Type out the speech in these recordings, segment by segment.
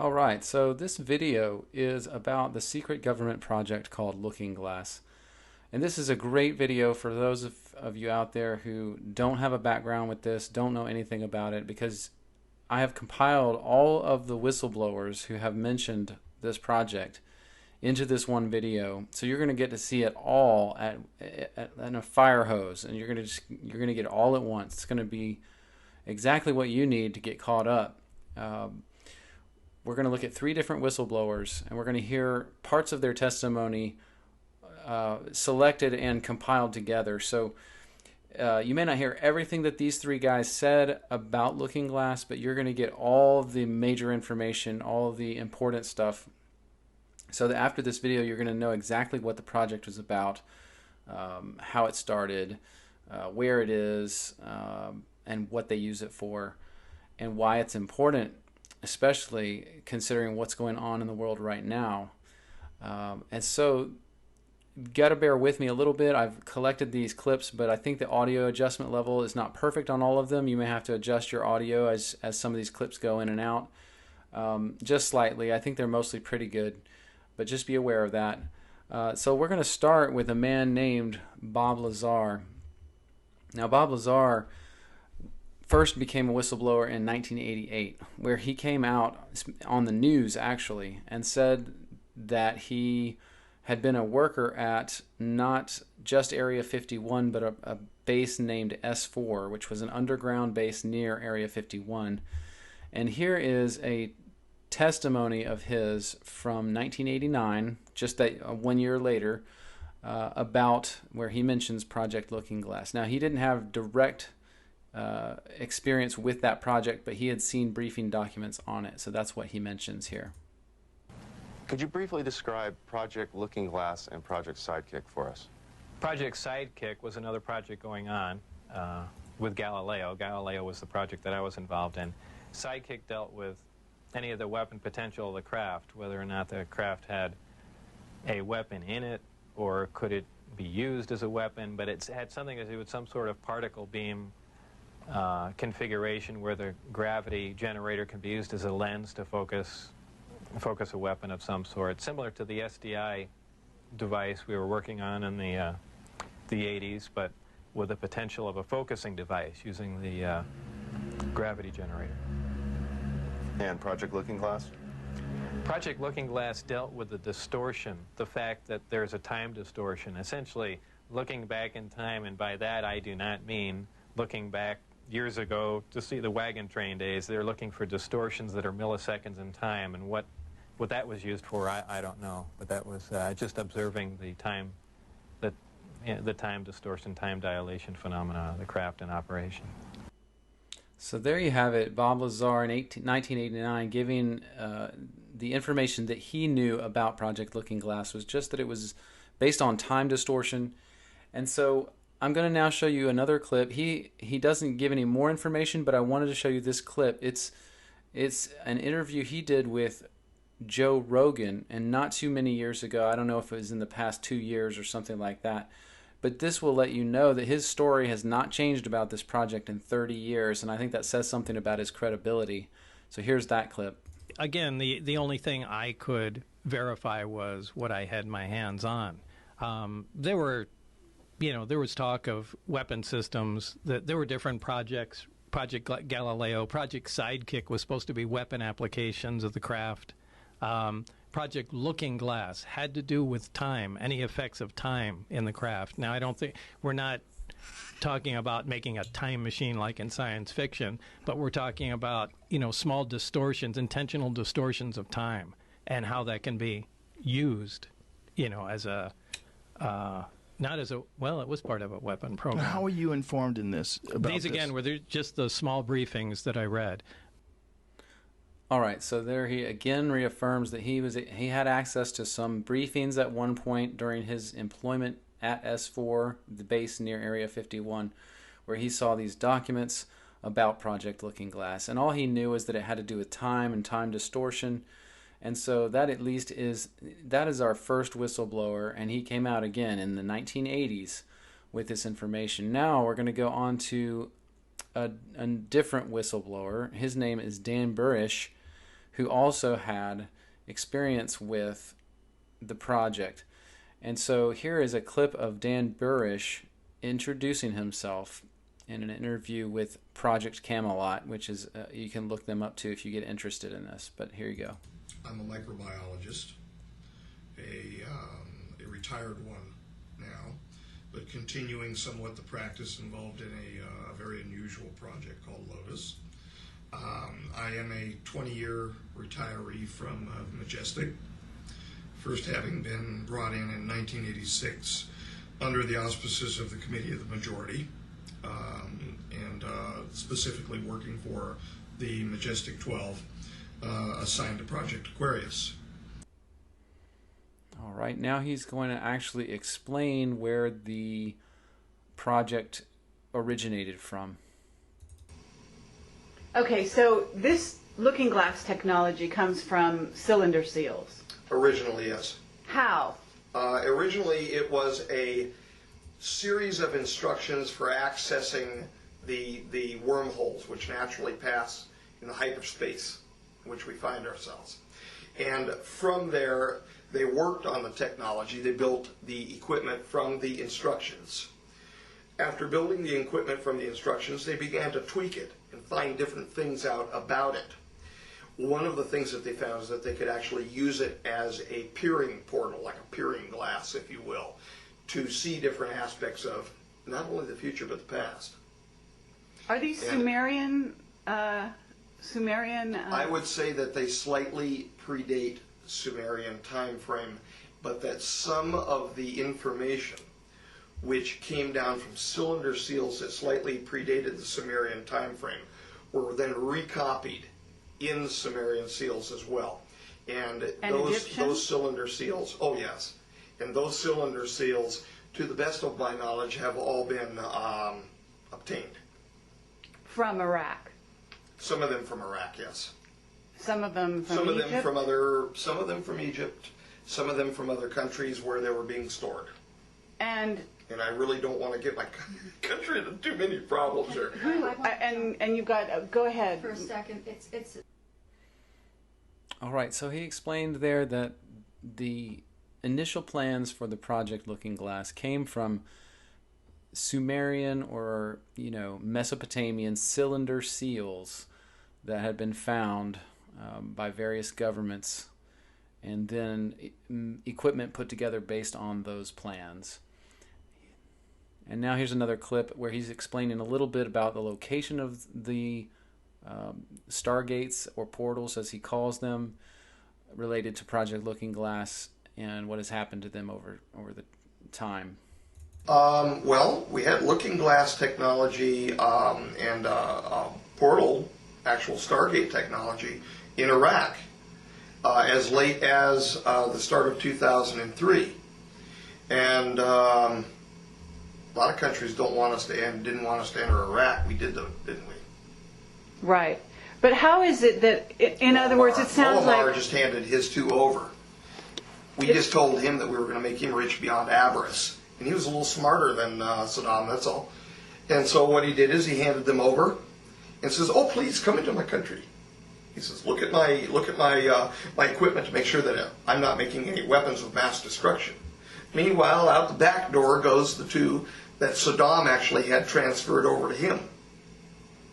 All right, so this video is about the secret government project called Looking Glass. And this is a great video for those of you out there who don't have a background with this, don't know anything about it, because I have compiled all of the whistleblowers who have mentioned this project into this one video. So you're going to get to see it all in a fire hose, and you're going to get it all at once. It's going to be exactly what you need to get caught up. We're going to look at 3 different whistleblowers, and we're going to hear parts of their testimony selected and compiled together. So you may not hear everything that these 3 guys said about Looking Glass, but you're going to get all the major information, all the important stuff, so that after this video you're going to know exactly what the project was about, how it started, where it is, and what they use it for, and why it's important, especially considering what's going on in the world right now. And so you've got to bear with me a little bit. I've collected these clips, but I think the audio adjustment level is not perfect on all of them. You may have to adjust your audio as some of these clips go in and out, just slightly. I think they're mostly pretty good, but just be aware of that. So we're going to start with a man named Bob Lazar. Now, Bob Lazar first became a whistleblower in 1988, where he came out on the news actually and said that he had been a worker at not just Area 51, but a base named S4, which was an underground base near Area 51. And here is a testimony of his from 1989, just that 1 year later, about where he mentions Project Looking Glass. Now, he didn't have direct experience with that project, but he had seen briefing documents on it, so that's what he mentions here. Could you briefly describe Project Looking Glass and Project Sidekick for us? Project Sidekick was another project going on with Galileo. Galileo was the project that I was involved in. Sidekick dealt with any of the weapon potential of the craft, whether or not the craft had a weapon in it or could it be used as a weapon, but it had something to do with some sort of particle beam configuration where the gravity generator can be used as a lens to focus a weapon of some sort, similar to the SDI device we were working on in the 80s, but with the potential of a focusing device using the gravity generator. And Project Looking Glass? Project Looking Glass dealt with the distortion, the fact that there's a time distortion, essentially looking back in time, and by that I do not mean looking back years ago to see the wagon train days. They're looking for distortions that are milliseconds in time, and what that was used for, I don't know, but that was just observing the time, the time distortion, time dilation phenomena of the craft in operation. So there you have it, Bob Lazar in 1989 giving the information that he knew about Project Looking Glass was just that it was based on time distortion. And so I'm going to now show you another clip. He doesn't give any more information, but I wanted to show you this clip. It's an interview he did with Joe Rogan, and not too many years ago. I don't know if it was in the past 2 years or something like that. But this will let you know that his story has not changed about this project in 30 years, and I think that says something about his credibility. So here's that clip. Again, the only thing I could verify was what I had my hands on. There was talk of weapon systems, that there were different projects. Project Galileo, Project Sidekick was supposed to be weapon applications of the craft. Project Looking Glass had to do with time, any effects of time in the craft. Now, I don't think we're not talking about making a time machine like in science fiction, but we're talking about, small distortions, intentional distortions of time, and how that can be used, as a not as a, well, it was part of a weapon program. How are you informed in this? These again were just the small briefings that I read. All right, so there he again reaffirms that he had access to some briefings at one point during his employment at S4, the base near Area 51, where he saw these documents about Project Looking Glass, and all he knew was that it had to do with time and time distortion. And so that at least is our first whistleblower, and he came out again in the 1980s with this information. Now we're going to go on to a different whistleblower. His name is Dan Burish, who also had experience with the project. And so here is a clip of Dan Burish introducing himself in an interview with Project Camelot, which is, you can look them up too if you get interested in this. But here you go. I'm a microbiologist, a retired one now, but continuing somewhat the practice involved in a very unusual project called Lotus. I am a 20-year retiree from Majestic, first having been brought in 1986 under the auspices of the Committee of the Majority, and specifically working for the Majestic 12, assigned to Project Aquarius. All right, now he's going to actually explain where the project originated from. Okay, so this looking glass technology comes from cylinder seals. Originally, yes. How? Originally, it was a series of instructions for accessing the wormholes which naturally pass in the hyperspace in which we find ourselves. And from there, they worked on the technology. They built the equipment from the instructions. After building the equipment from the instructions, they began to tweak it and find different things out about it. One of the things that they found is that they could actually use it as a peering portal, like a peering glass, if you will, to see different aspects of not only the future but the past. Are these Sumerian? I would say that they slightly predate Sumerian time frame, but that some of the information which came down from cylinder seals that slightly predated the Sumerian time frame were then recopied in Sumerian seals as well. And those cylinder seals, oh yes, and those cylinder seals, to the best of my knowledge, have all been obtained. From Iraq? Some of them from Iraq, yes. Some of them from Egypt? Some of them from Egypt, some of them from other countries where they were being stored. And I really don't want to get my country into too many problems here. and you've got, go ahead. For a second, it's. All right, so he explained there that the initial plans for the Project Looking Glass came from Sumerian or, Mesopotamian cylinder seals that had been found by various governments, and then equipment put together based on those plans. And now here's another clip where he's explaining a little bit about the location of the stargates or portals, as he calls them, related to Project Looking Glass and what has happened to them over the time. Well, we had Looking Glass technology and portal, actual Stargate technology in Iraq as late as the start of 2003. And a lot of countries didn't want us to enter Iraq. We did, though, didn't we? Right. But how is it that, in other words, it sounds like... Omar just handed his two over. We just told him that we were going to make him rich beyond avarice. And he was a little smarter than Saddam, that's all. And so what he did is he handed them over and says, "Oh, please come into my country." He says, look at my equipment to make sure that I'm not making any weapons of mass destruction. Meanwhile, out the back door goes the two that Saddam actually had transferred over to him.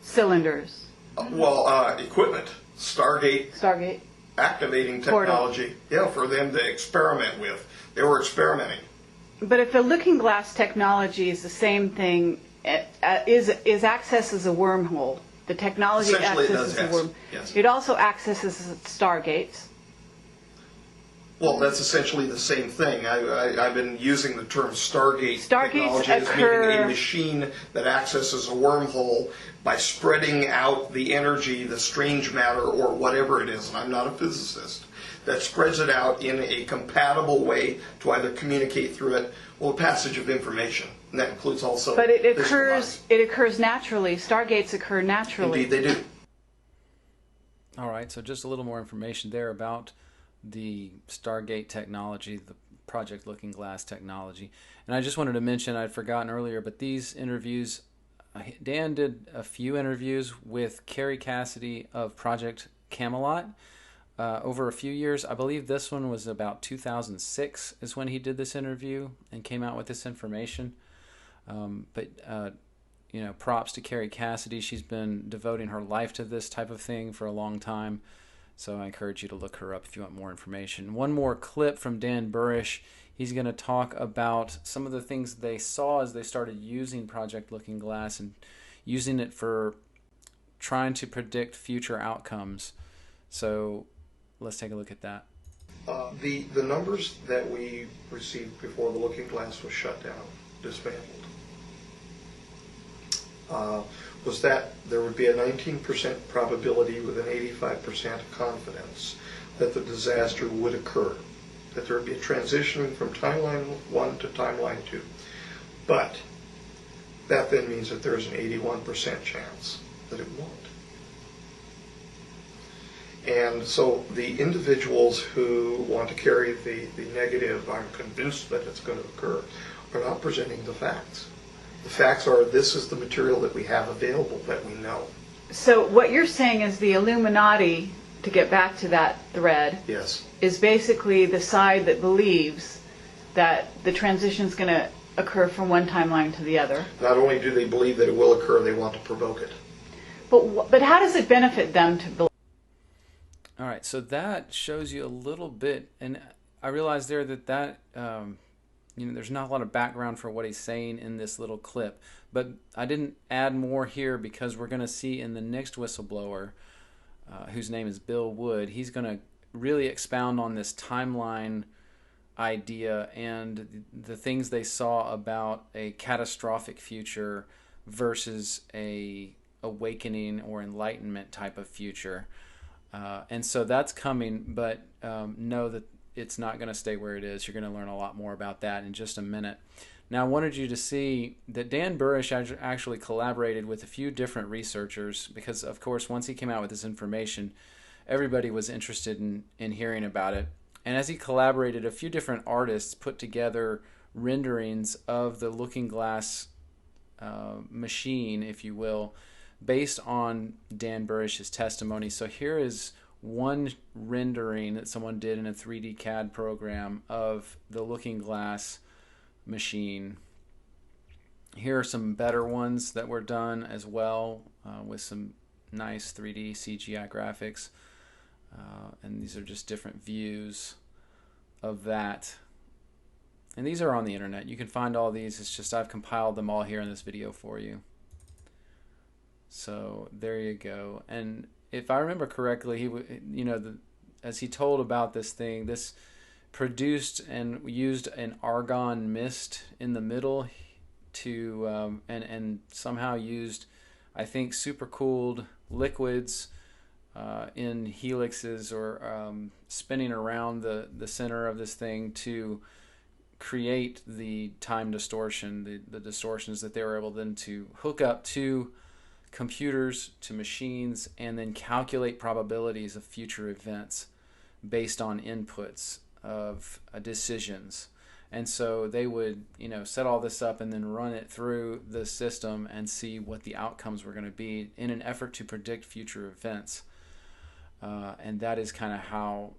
Cylinders. Equipment. Stargate. Activating technology. Portal. Yeah, for them to experiment with. They were experimenting. But if the Looking Glass technology is the same thing, is access as a wormhole. The technology accesses a wormhole. Yes. It also accesses stargates. Well, that's essentially the same thing. I've been using the term Stargates technology as occur... meaning a machine that accesses a wormhole by spreading out the energy, the strange matter, or whatever it is, and I'm not a physicist, that spreads it out in a compatible way to either communicate through it or passage of information. And that includes also... But it occurs naturally. Stargates occur naturally. Indeed, they do. All right, so just a little more information there about the Stargate technology, the Project Looking Glass technology. And I just wanted to mention, I'd forgotten earlier, but these interviews, Dan did a few interviews with Carrie Cassidy of Project Camelot. over a few years. I believe this one was about 2006 is when he did this interview and came out with this information. But you know, props to Carrie Cassidy. She's been devoting her life to this type of thing for a long time. So I encourage you to look her up if you want more information. One more clip from Dan Burrish. He's going to talk about some of the things they saw as they started using Project Looking Glass and using it for trying to predict future outcomes. So let's take a look at that. The numbers that we received before the Looking Glass was shut down, dismantled, was that there would be a 19% probability with an 85% confidence that the disaster would occur, that there would be a transition from timeline 1 to timeline 2. But that then means that there's an 81% chance that it won't. And so the individuals who want to carry the negative, I'm convinced that it's going to occur, are not presenting the facts. The facts are, this is the material that we have available that we know. So what you're saying is the Illuminati, to get back to that thread, Yes. is basically the side that believes that the transition is going to occur from one timeline to the other. Not only do they believe that it will occur, they want to provoke it. But how does it benefit them to believe? All right, so that shows you a little bit, and I realized there that you know, there's not a lot of background for what he's saying in this little clip, but I didn't add more here because we're going to see in the next whistleblower, whose name is Bill Wood, he's going to really expound on this timeline idea and the things they saw about a catastrophic future versus a awakening or enlightenment type of future. And so that's coming, but know that it's not going to stay where it is. You're going to learn a lot more about that in just a minute. Now, I wanted you to see that Dan Burrish actually collaborated with a few different researchers because, of course, once he came out with this information, everybody was interested in hearing about it. And as he collaborated, a few different artists put together renderings of the Looking Glass machine, if you will, based on Dan Burrish's testimony. So here is one rendering that someone did in a 3D CAD program of the Looking Glass machine. Here are some better ones that were done as well with some nice 3D CGI graphics. And these are just different views of that. And these are on the internet. You can find all these. It's just I've compiled them all here in this video for you. So there you go. And if I remember correctly, he, as he told about this thing, this produced and used an argon mist in the middle to and somehow used, I think, supercooled liquids in helixes or spinning around the center of this thing to create the time distortion, the distortions that they were able then to hook up to computers, to machines, and then calculate probabilities of future events based on inputs of decisions. And so they would, set all this up and then run it through the system and see what the outcomes were going to be in an effort to predict future events. And that is kind of how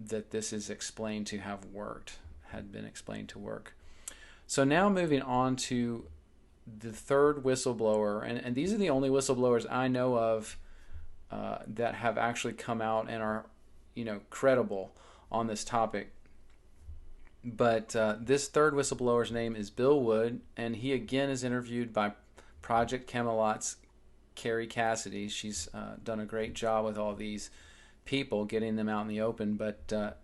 that this is explained to have worked, had been explained to work. So now moving on to the third whistleblower, and these are the only whistleblowers I know of that have actually come out and are, credible on this topic. But this third whistleblower's name is Bill Wood, and he again is interviewed by Project Camelot's Carrie Cassidy. She's done a great job with all these people, getting them out in the open. But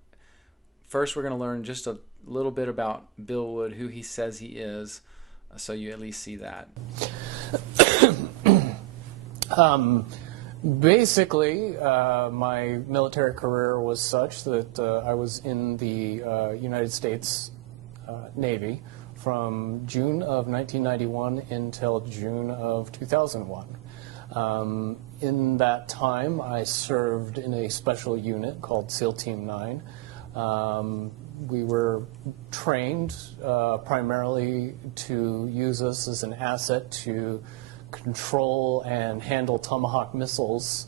first we're going to learn just a little bit about Bill Wood, who he says he is, so you at least see that. Basically, my military career was such that I was in the United States Navy from June of 1991 until June of 2001. In that time, I served in a special unit called SEAL Team 9. We were trained primarily to use us as an asset to control and handle Tomahawk missiles,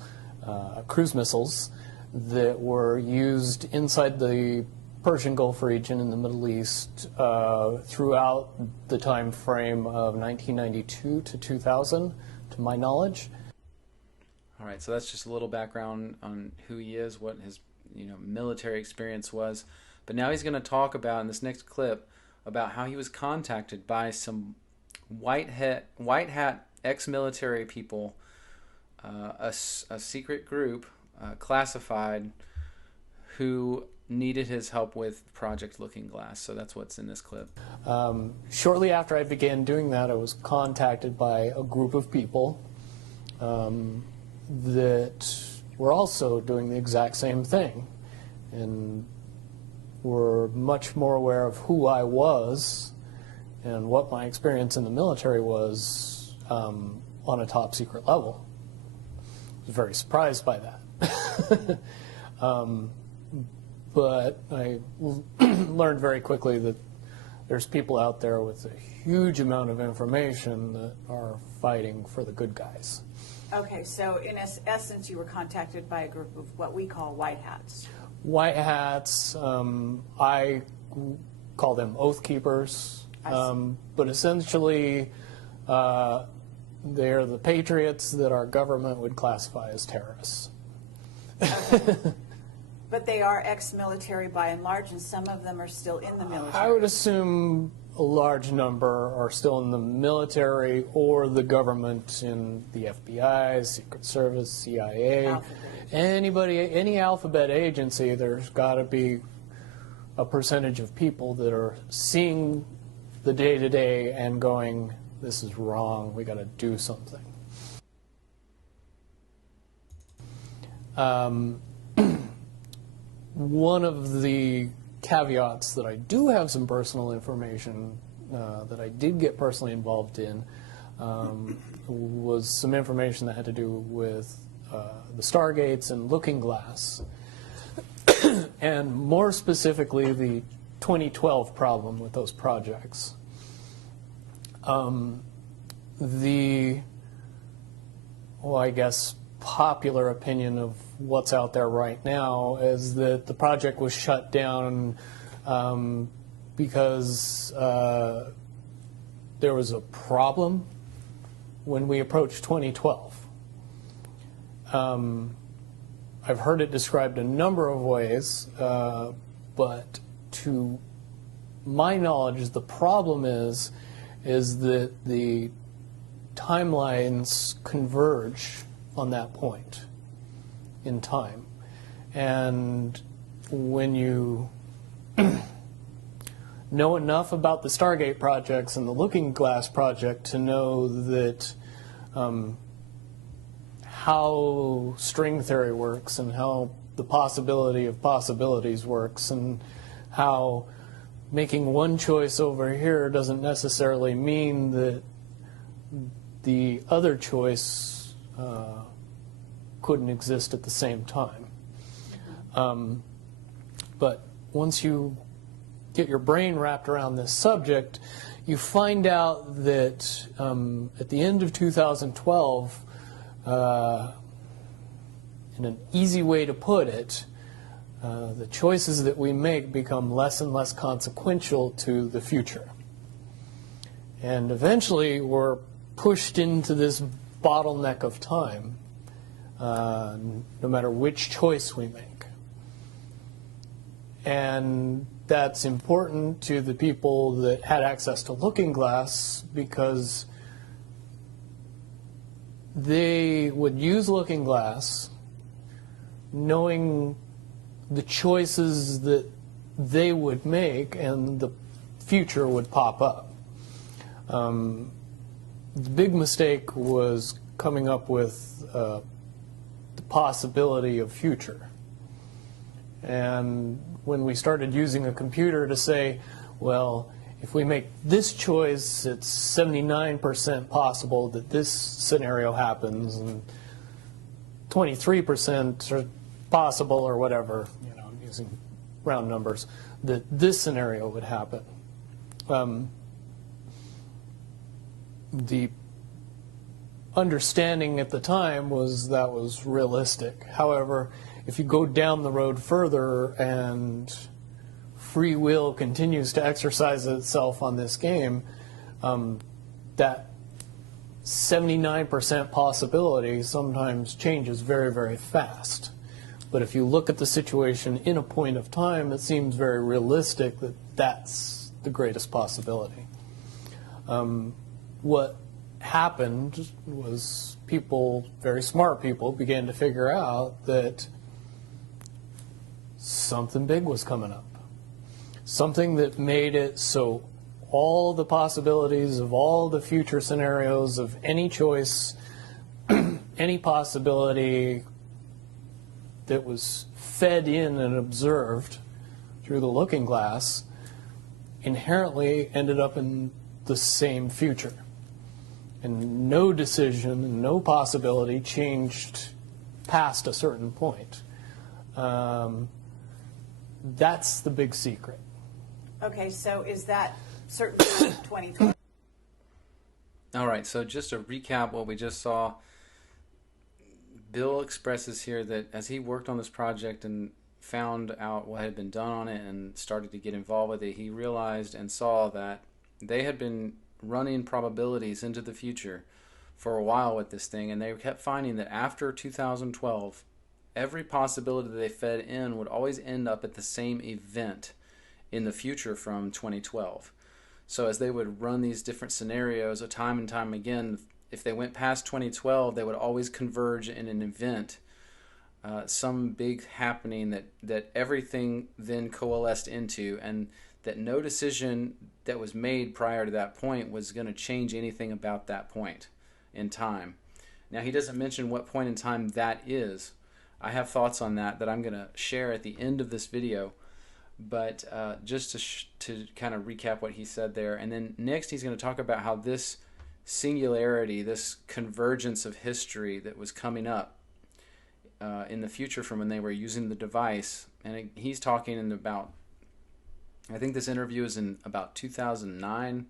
cruise missiles, that were used inside the Persian Gulf region in the Middle East throughout the time frame of 1992 to 2000, to my knowledge. All right, so that's just a little background on who he is, what his military experience was. But now he's going to talk about, in this next clip, about how he was contacted by some white hat ex-military people, a secret group, classified, who needed his help with Project Looking Glass. So that's what's in this clip. Shortly after I began doing that, I was contacted by a group of people that were also doing the exact same thing, and were much more aware of who I was and what my experience in the military was on a top secret level. I was very surprised by that. But I learned very quickly that there's people out there with a huge amount of information that are fighting for the good guys. Okay, so in essence, you were contacted by a group of what we call white hats. White hats, I call them oath keepers, but essentially they're the patriots that our government would classify as terrorists. Okay. But they are ex-military by and large, and some of them are still in the military. I would assume a large number are still in the military or the government, in the FBI, Secret Service, CIA, any alphabet agency. There's got to be a percentage of people that are seeing the day-to-day and going, this is wrong, we got to do something. One of the caveats that I do have some personal information that I did get personally involved in was some information that had to do with the Stargates and Looking Glass, and more specifically the 2012 problem with those projects. I guess, popular opinion of what's out there right now is that the project was shut down because there was a problem when we approached 2012. I've heard it described a number of ways, but to my knowledge, the problem is that the timelines converge on that point in time. And when you know enough about the Stargate projects and the Looking Glass project to know that how string theory works and how the possibility of possibilities works and how making one choice over here doesn't necessarily mean that the other choice couldn't exist at the same time. But once you get your brain wrapped around this subject, you find out that at the end of 2012, in an easy way to put it, the choices that we make become less and less consequential to the future. And eventually we're pushed into this bottleneck of time, no matter which choice we make. And that's important to the people that had access to Looking Glass because they would use Looking Glass knowing the choices that they would make and the future would pop up. The big mistake was coming up with the possibility of future. And when we started using a computer to say, well, if we make this choice, it's 79% possible that this scenario happens, and 23% are possible, or whatever, I'm using round numbers, that this scenario would happen. The understanding at the time was that was realistic. However, if you go down the road further and free will continues to exercise itself on this game, that 79% possibility sometimes changes very, very fast. But if you look at the situation in a point of time, it seems very realistic that that's the greatest possibility. What happened was people, very smart people, began to figure out that something big was coming up. Something that made it so all the possibilities of all the future scenarios of any choice, any possibility that was fed in and observed through the looking glass inherently ended up in the same future. And no decision, no possibility changed past a certain point. That's the big secret. Okay, so is that certainly 2020? All right, so just to recap what we just saw, Bill expresses here that as he worked on this project and found out what had been done on it and started to get involved with it, he realized and saw that they had been running probabilities into the future for a while with this thing, and they kept finding that after 2012, every possibility that they fed in would always end up at the same event in the future from 2012. So as they would run these different scenarios time and time again, if they went past 2012, they would always converge in an event, some big happening that everything then coalesced into, and that no decision that was made prior to that point was going to change anything about that point in time. Now, he doesn't mention what point in time that is. I have thoughts on that I'm going to share at the end of this video, but just to kind of recap what he said there. And then next he's going to talk about how this singularity, this convergence of history that was coming up in the future from when they were using the device, and he's talking in about, I think this interview is in about 2009,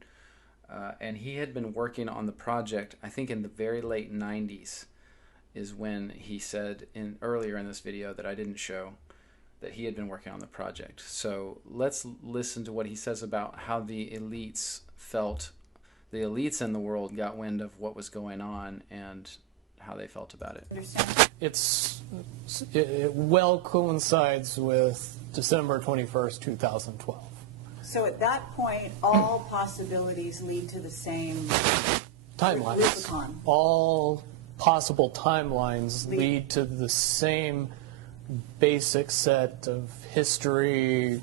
and he had been working on the project, I think in the very late 90s is when he said earlier in this video that I didn't show that he had been working on the project. So let's listen to what he says about how the elites felt, the elites in the world got wind of what was going on and how they felt about it. It well coincides with December 21st, 2012. So at that point, all possibilities lead to the same timelines. Rubicon. All possible timelines lead to the same basic set of history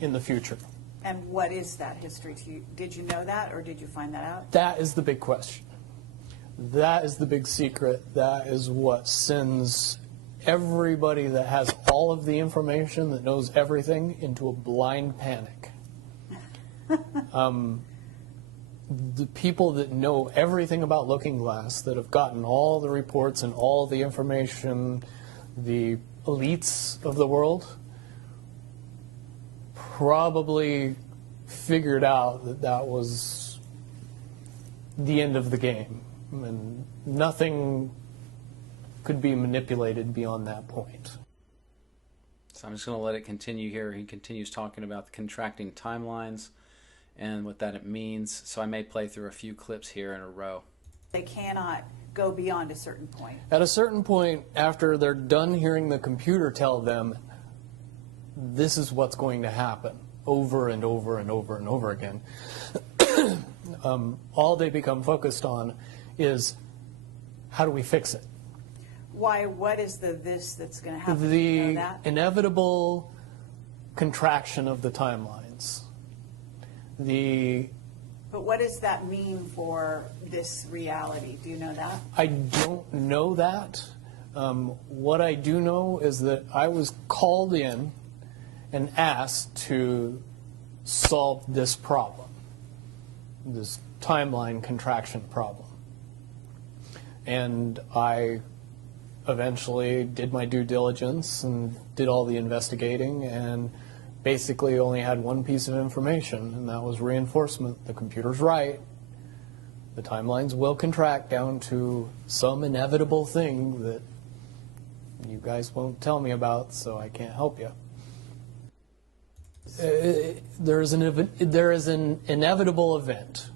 in the future. And what is that history to you? Did you know that, or did you find that out? That is the big question. That is the big secret. That is what sends everybody that has all of the information, that knows everything, into a blind panic. The people that know everything about Looking Glass, that have gotten all the reports and all the information, the elites of the world, probably figured out that that was the end of the game, and nothing could be manipulated beyond that point. So I'm just going to let it continue here. He continues talking about the contracting timelines and what that means. So I may play through a few clips here in a row. They cannot go beyond a certain point. At a certain point, after they're done hearing the computer tell them this is what's going to happen over and over and over and over again, all they become focused on is how do we fix it? Why? What is this that's going to happen? The you know that? inevitable contraction of the timelines. But what does that mean for this reality? Do you know that? I don't know that. What I do know is that I was called in and asked to solve this problem, this timeline contraction problem. And I eventually did my due diligence and did all the investigating, and basically only had one piece of information, and that was reinforcement. The computer's right. The timelines will contract down to some inevitable thing that you guys won't tell me about, so I can't help you. There is an inevitable event.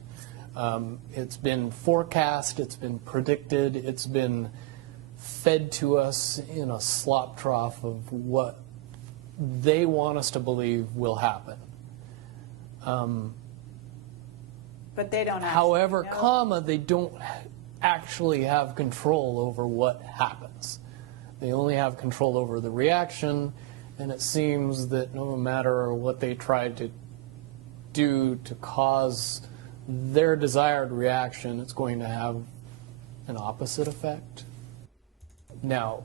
It's been forecast, it's been predicted, it's been fed to us in a slop trough of what they want us to believe will happen. But they don't. However, comma, they don't actually have control over what happens. They only have control over the reaction, and it seems that no matter what they try to do to cause their desired reaction, it's going to have an opposite effect. Now,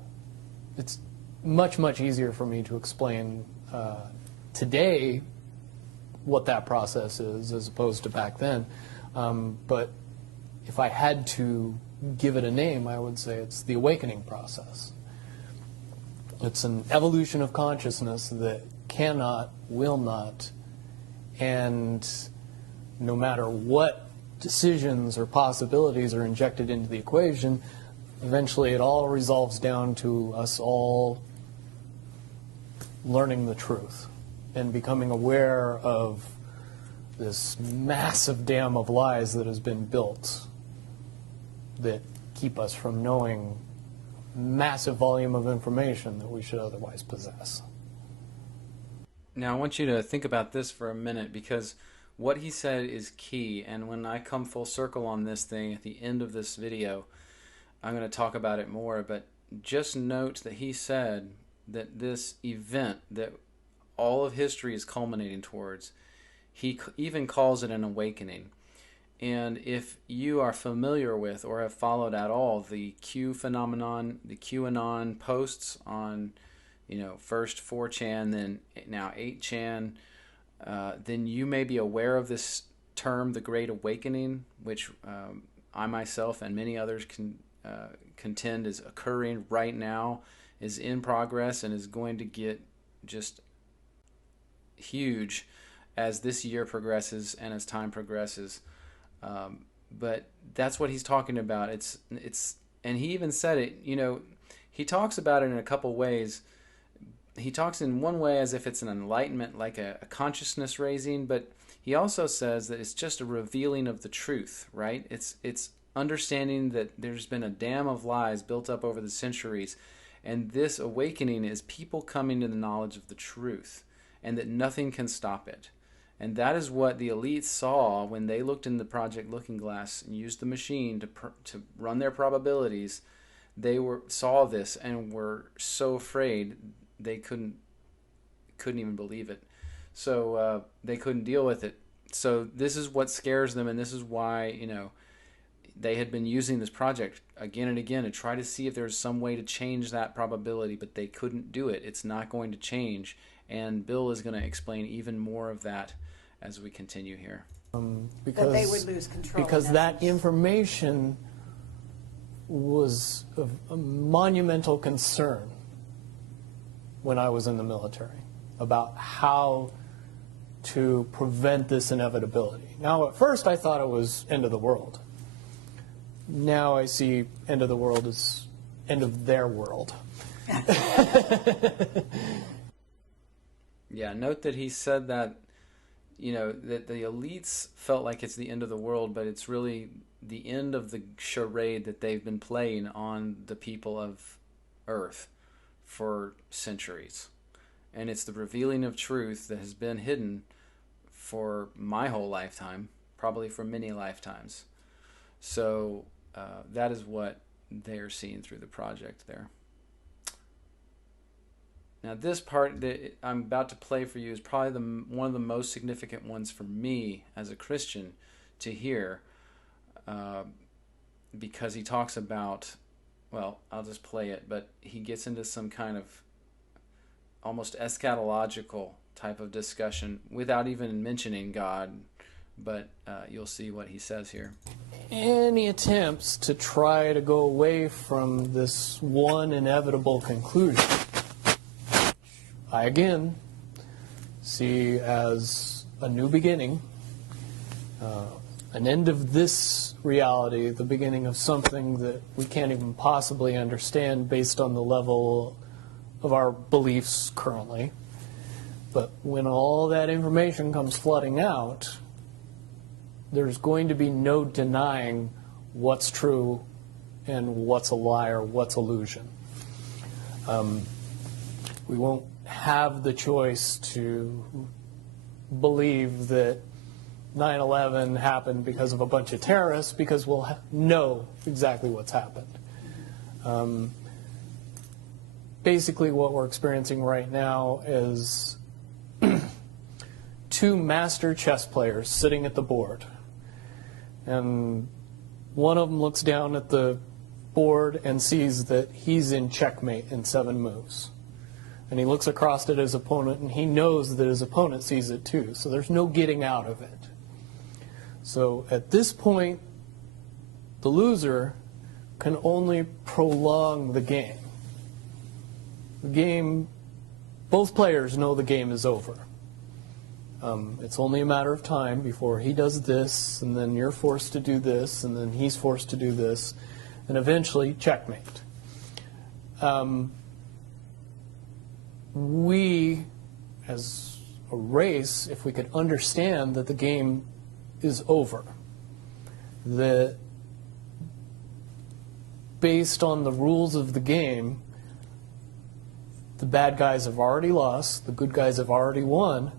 it's much, much easier for me to explain today what that process is as opposed to back then. But if I had to give it a name, I would say it's the awakening process. It's an evolution of consciousness that cannot, will not, and no matter what decisions or possibilities are injected into the equation, eventually it all resolves down to us all learning the truth and becoming aware of this massive dam of lies that has been built that keep us from knowing massive volume of information that we should otherwise possess. Now I want you to think about this for a minute, because what he said is key, and when I come full circle on this thing at the end of this video, I'm going to talk about it more, but just note that he said that this event that all of history is culminating towards, he even calls it an awakening. And if you are familiar with or have followed at all the Q phenomenon, the QAnon posts on, first 4chan, then now 8chan, then you may be aware of this term, the Great Awakening, which I myself and many others contend is occurring right now, is in progress, and is going to get just huge as this year progresses and as time progresses. But that's what he's talking about. And he even said it, he talks about it in a couple ways. He talks in one way as if it's an enlightenment, like a consciousness raising, but he also says that it's just a revealing of the truth, right? It's understanding that there's been a dam of lies built up over the centuries, and this awakening is people coming to the knowledge of the truth, and that nothing can stop it. And that is what the elites saw when they looked in the Project Looking Glass and used the machine to run their probabilities. They saw this and were so afraid they couldn't even believe it. So they couldn't deal with it. So this is what scares them, and this is why they had been using this project again and again to try to see if there's some way to change that probability, but they couldn't do it. It's not going to change. And Bill is going to explain even more of that as we continue here. That they would lose control. Because that information was of a monumental concern when I was in the military about how to prevent this inevitability. Now, at first I thought it was end of the world. Now I see end of the world as end of their world. Yeah, note that he said that, that the elites felt like it's the end of the world, but it's really the end of the charade that they've been playing on the people of Earth for centuries. And it's the revealing of truth that has been hidden for my whole lifetime, probably for many lifetimes. So that is what they are seeing through the project there. Now this part that I'm about to play for you is probably one of the most significant ones for me as a Christian to hear, because he talks about, well, I'll just play it, but he gets into some kind of almost eschatological type of discussion without even mentioning God, but you'll see what he says here. Any attempts to try to go away from this one inevitable conclusion, I again see as a new beginning, an end of this reality, the beginning of something that we can't even possibly understand based on the level of our beliefs currently. But when all that information comes flooding out, there's going to be no denying what's true and what's a lie or what's illusion. We won't have the choice to believe that 9/11 happened because of a bunch of terrorists, because we'll know exactly what's happened. Basically, what we're experiencing right now is two master chess players sitting at the board. And one of them looks down at the board and sees that he's in checkmate in 7 moves. And he looks across at his opponent, and he knows that his opponent sees it too. So there's no getting out of it. So at this point, the loser can only prolong the game. The game, both players know the game is over. It's only a matter of time before he does this, and then you're forced to do this, and then he's forced to do this, and eventually checkmate. We, as a race, if we could understand that the game is over, that based on the rules of the game, the bad guys have already lost, the good guys have already won.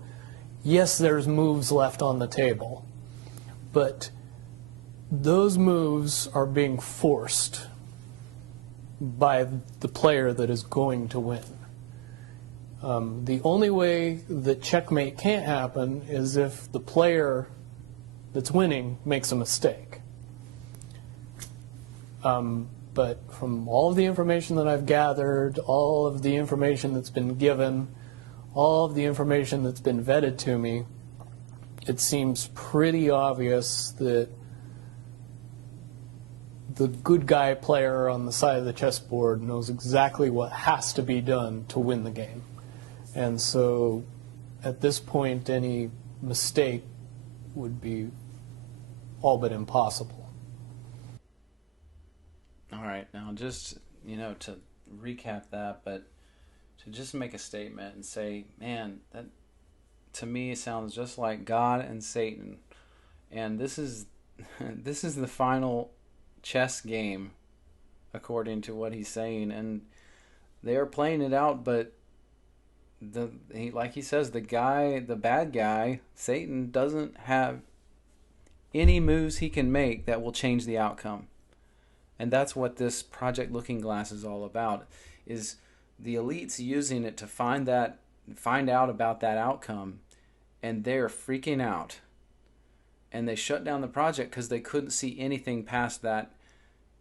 Yes, there's moves left on the table, but those moves are being forced by the player that is going to win. The only way that checkmate can't happen is if the player that's winning makes a mistake. But from all of the information that I've gathered, all of the information that's been given, all of the information that's been vetted to me, it seems pretty obvious that the good guy player on the side of the chessboard knows exactly what has to be done to win the game. And so at this point, any mistake would be all but impossible. All right, now just, to recap that, but to just make a statement and say, man, that to me sounds just like God and Satan. And this is the final chess game, according to what he's saying. And they are playing it out, but like he says, the bad guy, Satan, doesn't have any moves he can make that will change the outcome. And that's what this Project Looking Glass is all about, is the elites using it to find out about that outcome, and they're freaking out. And they shut down the project because they couldn't see anything past that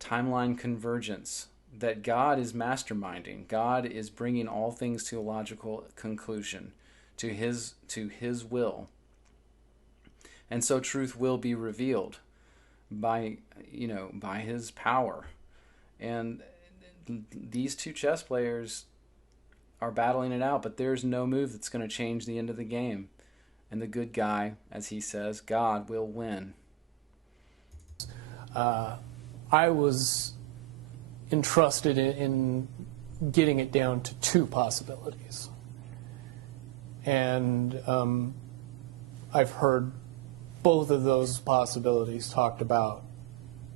timeline convergence that God is masterminding. God is bringing all things to a logical conclusion, to his will. And so truth will be revealed by his power. And these two chess players are battling it out, but there's no move that's going to change the end of the game. And the good guy, as he says, God, will win. I was entrusted in getting it down to 2 possibilities. And I've heard both of those possibilities talked about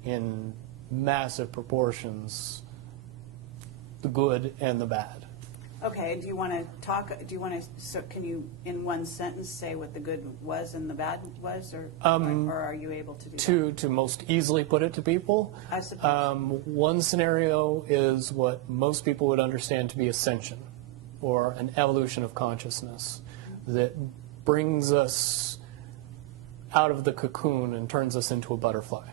in massive proportions, the good and the bad. Okay, so can you in one sentence say what the good was and the bad was, or are you able to do that? To most easily put it to people, I suppose. One scenario is what most people would understand to be ascension, or an evolution of consciousness that brings us out of the cocoon and turns us into a butterfly.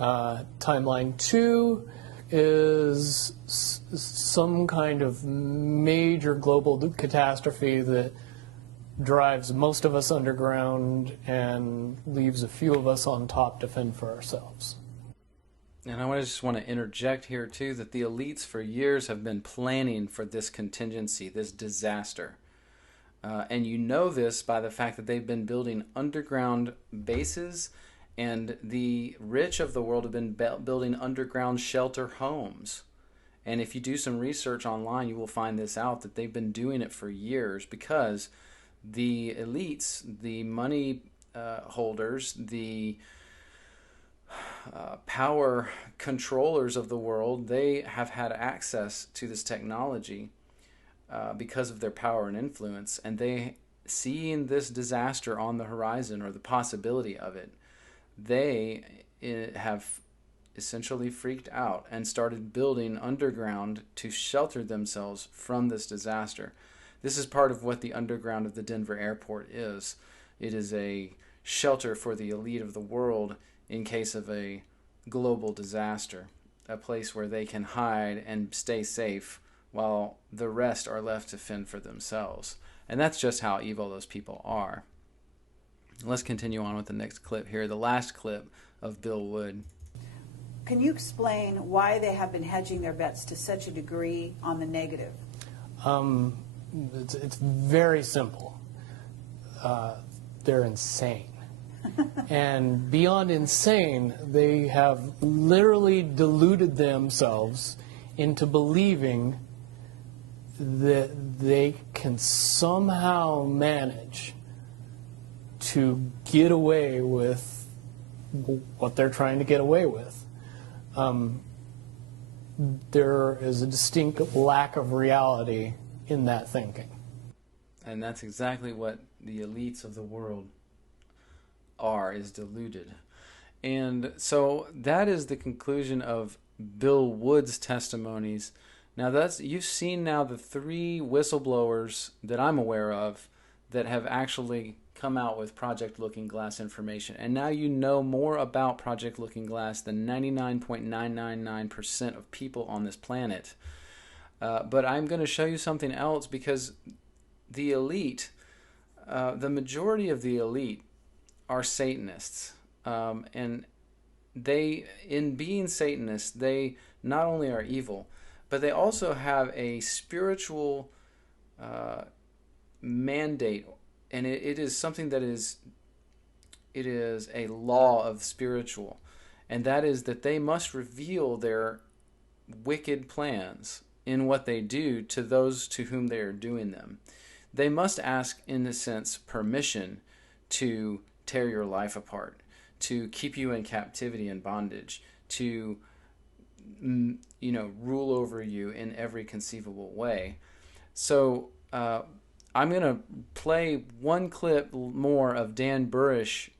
Timeline 2 is some kind of major global catastrophe that drives most of us underground and leaves a few of us on top to fend for ourselves. And I just want to interject here too that the elites for years have been planning for this contingency, this disaster. And you know this by the fact that they've been building underground bases And the rich of the world have been building underground shelter homes. And if you do some research online, you will find this out, that they've been doing it for years, because the elites, the money holders, the power controllers of the world, they have had access to this technology because of their power and influence. And they, seeing this disaster on the horizon, or the possibility of it, they have essentially freaked out and started building underground to shelter themselves from this disaster. This is part of what the underground of the Denver airport is. It is a shelter for the elite of the world in case of a global disaster, a place where they can hide and stay safe while the rest are left to fend for themselves. And that's just how evil those people are. Let's continue on with the next clip here, the last clip of Bill Wood. Can you explain why they have been hedging their bets to such a degree on the negative? It's very simple. They're insane. And beyond insane, they have literally deluded themselves into believing that they can somehow manage to get away with what they're trying to get away with. There is a distinct lack of reality in that thinking. And that's exactly what the elites of the world are, is deluded. And so that is the conclusion of Bill Wood's testimonies. Now you've seen now the 3 whistleblowers that I'm aware of that have actually come out with Project Looking Glass information. And now you know more about Project Looking Glass than 99.999% of people on this planet. But I'm going to show you something else, because the elite, the majority of the elite are Satanists. And they, in being Satanists, they not only are evil, but they also have a spiritual mandate. And it is something that it is a law of spiritual. And that is that they must reveal their wicked plans in what they do to those to whom they are doing them. They must ask, in a sense, permission to tear your life apart, to keep you in captivity and bondage, to rule over you in every conceivable way. So I'm going to play one clip more of Dan Burrish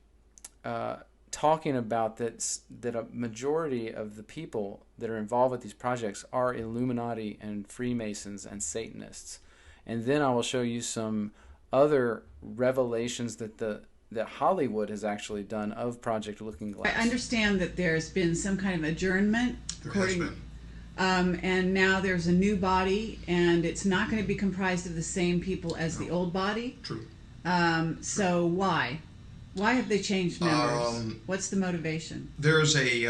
talking about that a majority of the people that are involved with these projects are Illuminati and Freemasons and Satanists. And then I will show you some other revelations that Hollywood has actually done of Project Looking Glass. I understand that there's been some kind of adjournment. There has been. And now there's a new body, and it's not going to be comprised of the same people as the old body. True. So why? Why have they changed members? What's the motivation? There's a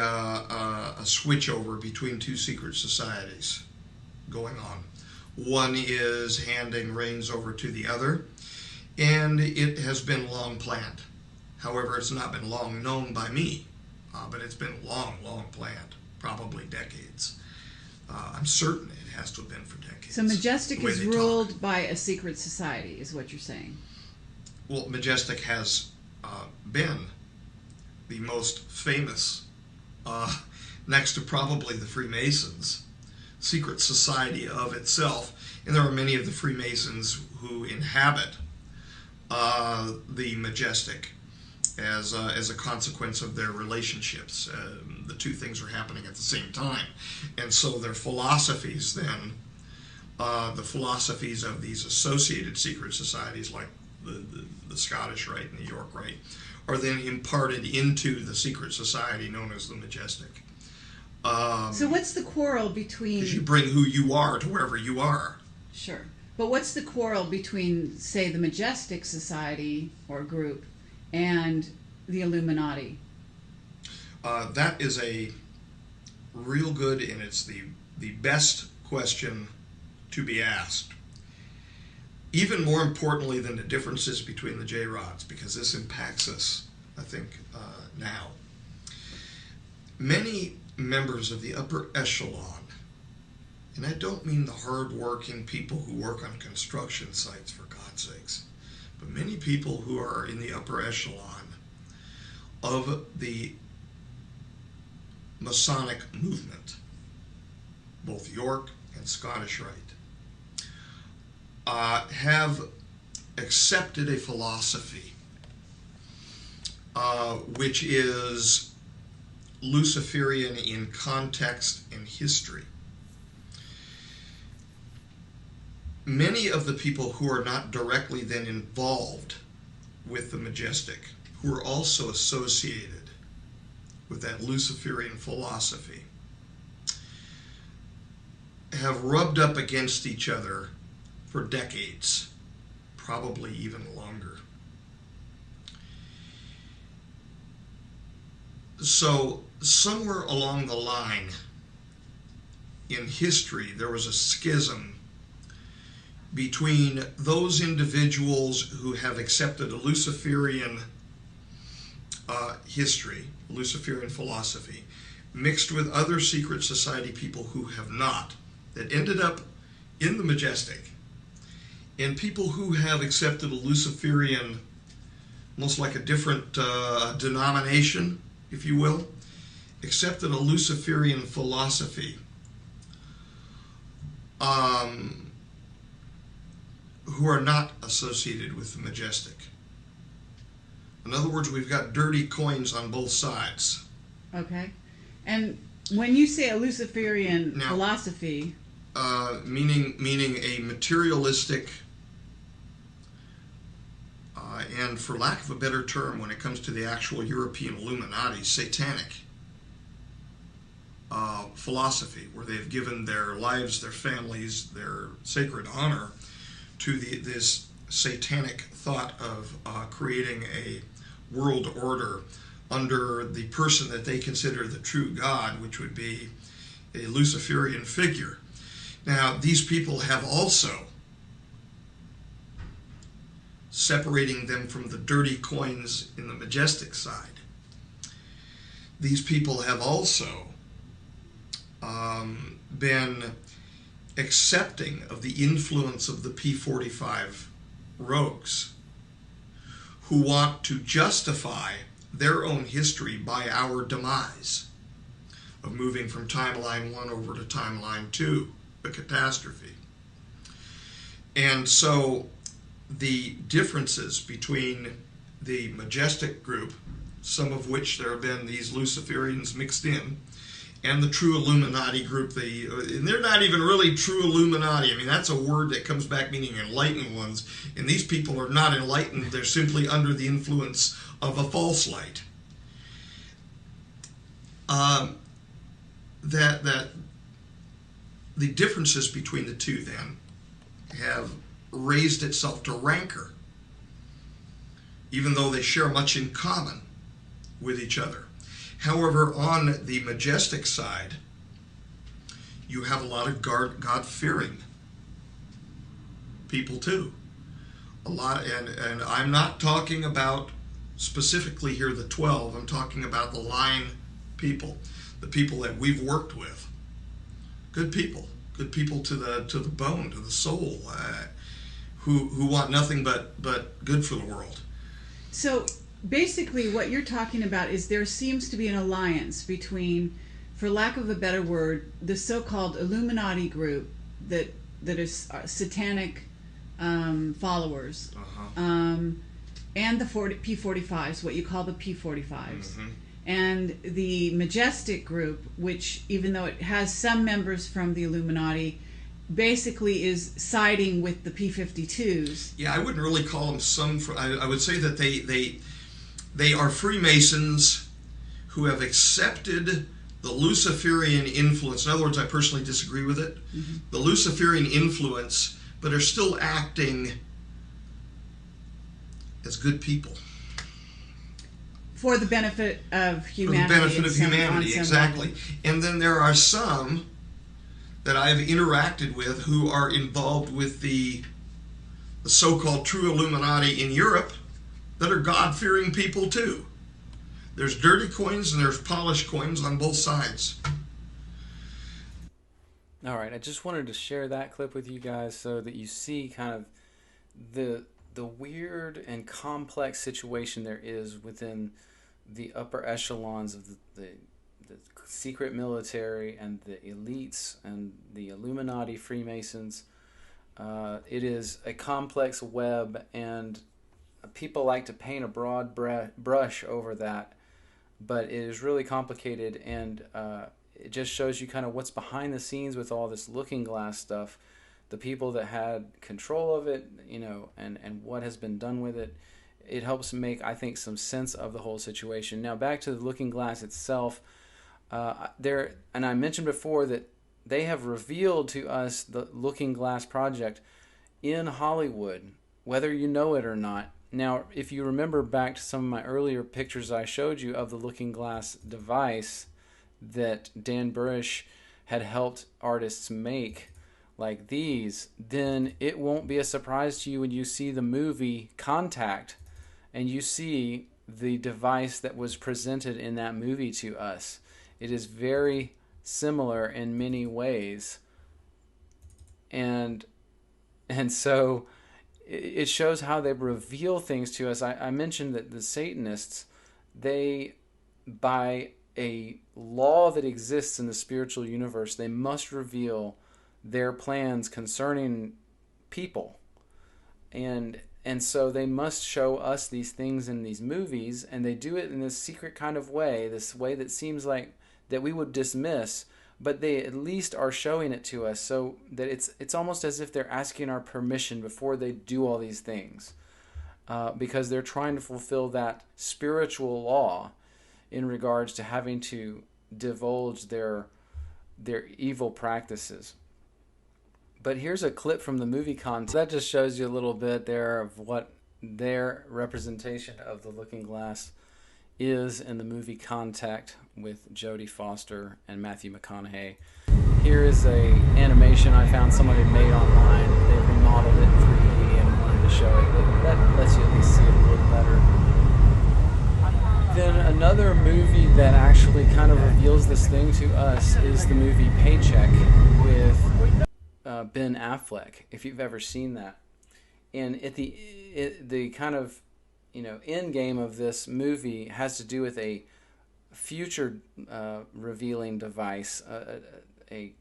switchover between 2 secret societies going on. One is handing reins over to the other, and it has been long planned. However, it's not been long known by me, but it's been long planned, probably decades. I'm certain it has to have been for decades. So Majestic is ruled by a secret society, is what you're saying? Well, Majestic has been the most famous, next to probably the Freemasons, secret society of itself. And there are many of the Freemasons who inhabit the Majestic as a consequence of their relationships. The 2 things are happening at the same time. And so their philosophies then, the philosophies of these associated secret societies like the Scottish Rite and the York Rite, are then imparted into the secret society known as the Majestic. So what's the quarrel between... Because you bring who you are to wherever you are. Sure. But what's the quarrel between, say, the Majestic Society or group and the Illuminati? That is a real good, and it's the best question to be asked. Even more importantly than the differences between the J-Rods, because this impacts us I think, now. Many members of the upper echelon, and I don't mean the hard-working people who work on construction sites, for God's sakes, but many people who are in the upper echelon of the Masonic movement, both York and Scottish Rite, have accepted a philosophy which is Luciferian in context and history. Many of the people who are not directly then involved with the Majestic, who are also associated with that Luciferian philosophy, have rubbed up against each other for decades, probably even longer. So somewhere along the line in history, there was a schism between those individuals who have accepted a Luciferian history, Luciferian philosophy, mixed with other secret society people who have not, that ended up in the Majestic, and people who have accepted a Luciferian, almost like a different denomination, if you will, accepted a Luciferian philosophy, who are not associated with the Majestic. In other words, we've got dirty coins on both sides. Okay. And when you say a Luciferian philosophy... meaning a materialistic, and for lack of a better term, when it comes to the actual European Illuminati, satanic philosophy, where they've given their lives, their families, their sacred honor to this satanic thought of creating a world order under the person that they consider the true God, which would be a Luciferian figure. Now, these people have also, separating them from the dirty coins in the Majestic side, these people have also been accepting of the influence of the P45 rogues, who want to justify their own history by our demise of moving from timeline 1 over to timeline 2, a catastrophe. And so the differences between the Majestic group, some of which there have been these Luciferians mixed in, and the true Illuminati group, and they're not even really true Illuminati. I mean, that's a word that comes back meaning enlightened ones, and these people are not enlightened. They're simply under the influence of a false light. That the differences between the two then have raised itself to rancor, even though they share much in common with each other. However, on the Majestic side, you have a lot of God-fearing people too. A lot, and I'm not talking about specifically here the 12. I'm talking about the line people, the people that we've worked with. Good people to the bone, to the soul, who want nothing but good for the world. So basically what you're talking about is there seems to be an alliance between, for lack of a better word, the so-called Illuminati group that is satanic followers, and the P45s, what you call the P45s, and the Majestic group, which, even though it has some members from the Illuminati, basically is siding with the P52s. Yeah, I wouldn't really call them some. I would say that they are Freemasons who have accepted the Luciferian influence. In other words, I personally disagree with it. The Luciferian influence, but are still acting as good people. For the benefit of humanity. For the benefit of humanity, exactly. And then there are some that I have interacted with who are involved with the so-called true Illuminati in Europe that are God-fearing people too. There's dirty coins and there's polished coins on both sides. All right, I just wanted to share that clip with you guys so that you see kind of the weird and complex situation there is within the upper echelons of the secret military and the elites and the Illuminati Freemasons. It is a complex web, and people like to paint a broad brush over that, but it is really complicated, and it just shows you kind of what's behind the scenes with all this looking glass stuff, the people that had control of it, you know, and what has been done with it. It helps make, I think, some sense of the whole situation. Now, back to the looking glass itself. And I mentioned before that they have revealed to us the Looking Glass project in Hollywood, whether you know it or not. Now, if you remember back to some of my earlier pictures I showed you of the Looking Glass device that Dan Burish had helped artists make, like these, then it won't be a surprise to you when you see the movie Contact and you see the device that was presented in that movie to us. It is very similar in many ways, and so it shows how they reveal things to us. I mentioned that the Satanists, they, by a law that exists in the spiritual universe, they must reveal their plans concerning people, and so they must show us these things in these movies, and they do it in this secret kind of way, this way that seems like that we would dismiss, but they at least are showing it to us, so that it's almost as if they're asking our permission before they do all these things, because they're trying to fulfill that spiritual law in regards to having to divulge their evil practices. But here's a clip from the movie Contact. That just shows you a little bit there of what their representation of the Looking Glass is in the movie Contact with Jodie Foster and Matthew McConaughey. Here is a animation I found someone had made online. They remodeled it in 3D and wanted to show it. That lets you at least see it a little better. Then another movie that actually kind of reveals this thing to us is the movie Paycheck with Ben Affleck, if you've ever seen that. And at the kind of, you know, end game of this movie has to do with a future revealing device, a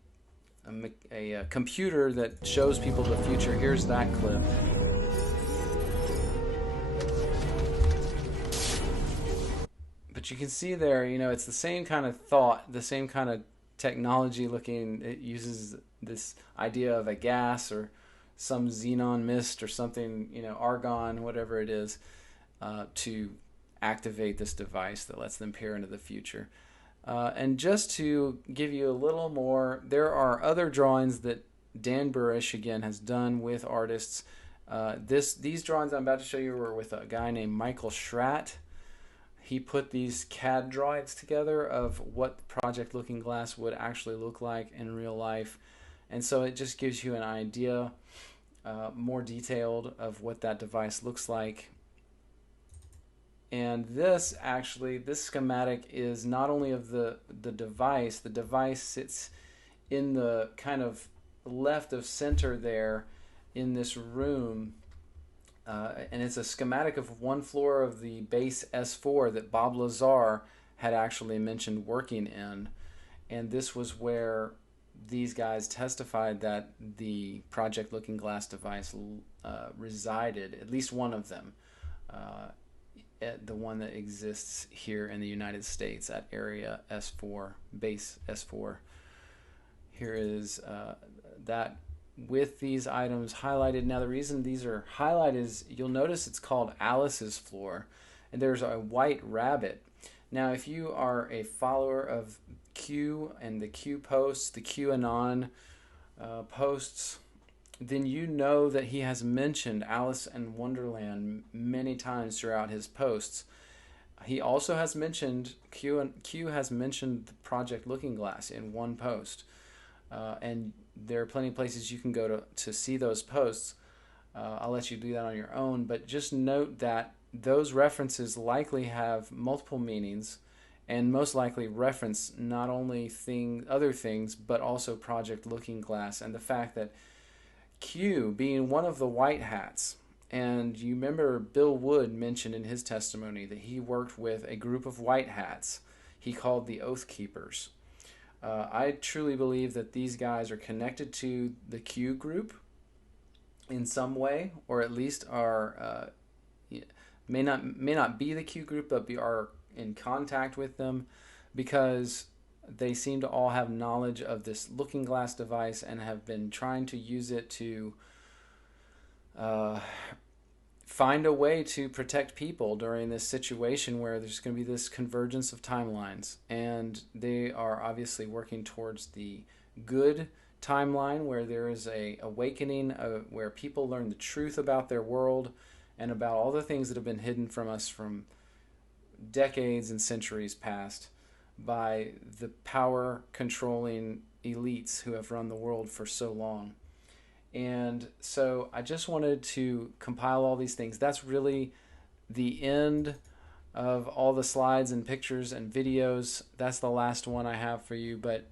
computer that shows people the future. Here's that clip. But you can see there, you know, it's the same kind of thought, the same kind of technology looking. It uses this idea of a gas or some xenon mist or something, you know, argon, whatever it is, to activate this device that lets them peer into the future. And just to give you a little more, there are other drawings that Dan Burish, again, has done with artists. These drawings I'm about to show you were with a guy named Michael Schratt. He put these CAD drawings together of what Project Looking Glass would actually look like in real life. And so it just gives you an idea, more detailed, of what that device looks like. And this schematic is not only of the device sits in the kind of left of center there in this room. And it's a schematic of one floor of the base S4 that Bob Lazar had actually mentioned working in. And this was where these guys testified that the Project Looking Glass device resided, at least one of them, at the one that exists here in the United States at area S4, base S4. Here is that with these items highlighted. Now the reason these are highlighted is you'll notice it's called Alice's floor, and there's a white rabbit. Now if you are a follower of Q and the Q posts, the QAnon posts, then you know that he has mentioned Alice in Wonderland many times throughout his posts. He also has mentioned, Q has mentioned the Project Looking Glass in one post. And there are plenty of places you can go to see those posts. I'll let you do that on your own, but just note that those references likely have multiple meanings and most likely reference not only other things, but also Project Looking Glass, and the fact that Q being one of the white hats. And you remember Bill Wood mentioned in his testimony that he worked with a group of white hats he called the Oath Keepers. I truly believe that these guys are connected to the Q group in some way, or at least are may not be the Q group, but are in contact with them, because they seem to all have knowledge of this looking glass device and have been trying to use it to find a way to protect people during this situation where there's going to be this convergence of timelines. And they are obviously working towards the good timeline where there is a awakening where people learn the truth about their world and about all the things that have been hidden from us from decades and centuries past by the power controlling elites who have run the world for so long. And so I just wanted to compile all these things. That's really the end of all the slides and pictures and videos. That's the last one I have for you, but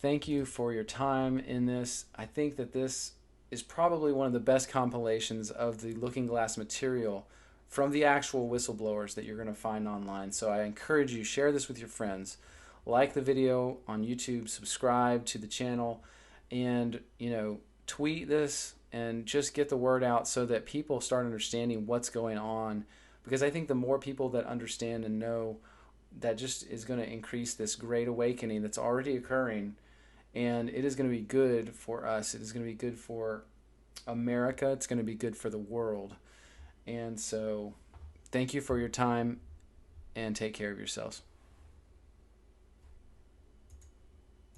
thank you for your time in this. I think that this is probably one of the best compilations of the Looking Glass material from the actual whistleblowers that you're going to find online. So I encourage you, share this with your friends. Like the video on YouTube, subscribe to the channel, and tweet this and just get the word out so that people start understanding what's going on. Because I think the more people that understand and know, that just is going to increase this great awakening that's already occurring. And it is going to be good for us. It is going to be good for America. It's going to be good for the world. And so thank you for your time, and take care of yourselves.